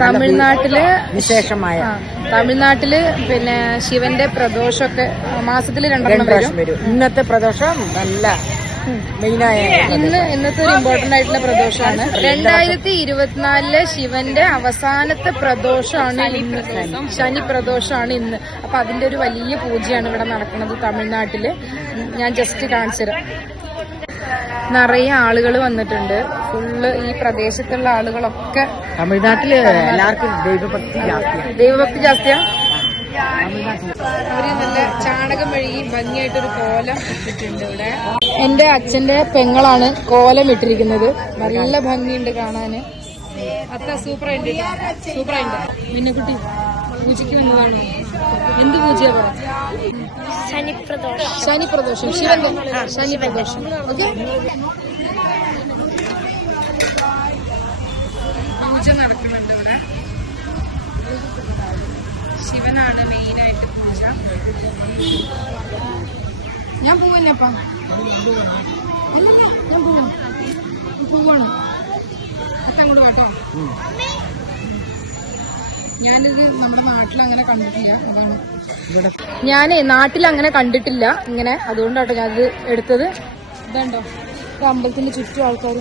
തമിഴ്നാട്ടില് വിശേഷമായ തമിഴ്നാട്ടില് പിന്നെ ശിവന്റെ പ്രദോഷമൊക്കെ മാസത്തില് 2 വരും. ഇന്നത്തെ പ്രദോഷം നല്ല മെയിനായ ഇന്നത്തെ ഒരു ഇമ്പോർട്ടന്റ് ആയിട്ടുള്ള പ്രദോഷമാണ്. 2024 ശിവന്റെ അവസാനത്തെ പ്രദോഷമാണ് ഇന്ന്, ശനി പ്രദോഷമാണ് ഇന്ന്. അപ്പൊ അതിന്റെ ഒരു വലിയ പൂജയാണ് ഇവിടെ നടക്കുന്നത് തമിഴ്നാട്ടില്. ഞാൻ ജസ്റ്റ് കാണിച്ചുതരാം. നിറയെ ആളുകൾ വന്നിട്ടുണ്ട്. ഫുള്ള് ഈ പ്രദേശത്തുള്ള ആളുകളൊക്കെ തമിഴ്നാട്ടില് എല്ലാവർക്കും ദൈവഭക്തി ജാസ്തിയാ. അവര് നല്ല ചാണകം മെഴുകി ഭംഗിയായിട്ടൊരു കോലം ഇട്ടിട്ടുണ്ട് ഇവിടെ. എന്റെ അച്ഛന്റെ പെങ്ങളാണ് കോലം ഇട്ടിരിക്കുന്നത്. നല്ല ഭംഗിയുണ്ട് കാണാന്. അത്ര സൂപ്പറായിട്ട് സൂപ്പറായിട്ട്. പിന്നെ കുട്ടി പൂജയ്ക്ക് വന്നതാണോ? എന്ത് പൂജയാ പറയാം? ശനി പ്രദോഷം. ശിവന്റെ ശനി പ്രദോഷം. ഓക്കെ, പൂജ നടക്കുന്നുണ്ട് ഇവിടെ. ശിവനാണ് മെയിനായിട്ട് പൂജ. ഞാൻ പോവല്ലപ്പാ, ഞാൻ പോവാണ്. അങ്ങോട്ട് കേട്ടോ. ഞാനിത് നമ്മുടെ നാട്ടിൽ അങ്ങനെ കണ്ടിട്ടില്ല. ഞാനേ നാട്ടിൽ അങ്ങനെ കണ്ടിട്ടില്ല ഇങ്ങനെ, അതുകൊണ്ടാട്ടോ ഞാനിത് എടുത്തത്. ഇതുണ്ടോ അമ്പലത്തിന്റെ ചുറ്റും ആൾക്കാർ.